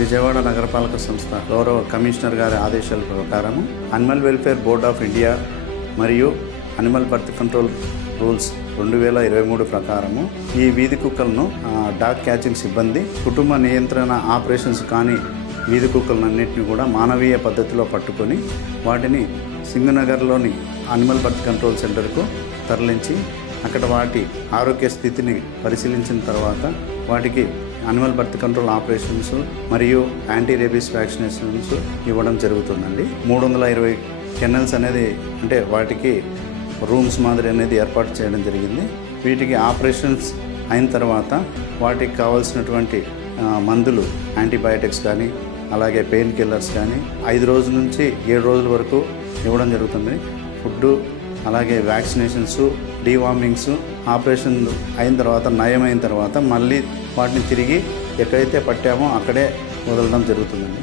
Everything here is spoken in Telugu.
విజయవాడ నగరపాలక సంస్థ గౌరవ కమిషనర్ గారి ఆదేశాల ప్రకారం animal welfare board of India మరియు అనిమల్ బర్త్ కంట్రోల్ రూల్స్ 2023 ప్రకారము ఈ వీధి కుక్కలను డాగ్ క్యాచింగ్ సిబ్బంది కుటుంబ నియంత్రణ ఆపరేషన్స్ కానీ వీధి కుక్కలన్నింటినీ కూడా మానవీయ పద్ధతిలో పట్టుకొని వాటిని సింగనగర్లోని అనిమల్ బర్త్ కంట్రోల్ సెంటర్కు తరలించి అక్కడ వాటి ఆరోగ్య స్థితిని పరిశీలించిన తర్వాత వాటికి అనిమల్ బర్త్ కంట్రోల్ ఆపరేషన్స్ మరియు యాంటీ రేబీస్ వ్యాక్సినేషన్స్ ఇవ్వడం జరుగుతుందండి. 320 కెన్నెల్స్ అనేది అంటే వాటికి రూమ్స్ మాదిరి అనేది ఏర్పాటు చేయడం జరిగింది. వీటికి ఆపరేషన్స్ అయిన తర్వాత వాటికి కావాల్సినటువంటి మందులు యాంటీబయాటిక్స్ కానీ అలాగే పెయిన్ కిల్లర్స్ కానీ 5 రోజుల నుంచి 7 రోజుల వరకు ఇవ్వడం జరుగుతుంది. ఫుడ్డు అలాగే వ్యాక్సినేషన్స్, డీవార్మింగ్స్, ఆపరేషన్ అయిన తర్వాత నయమైన తర్వాత మళ్ళీ వాటిని తిరిగి ఎక్కడైతే పట్టామో అక్కడే వదలడం జరుగుతుందండి.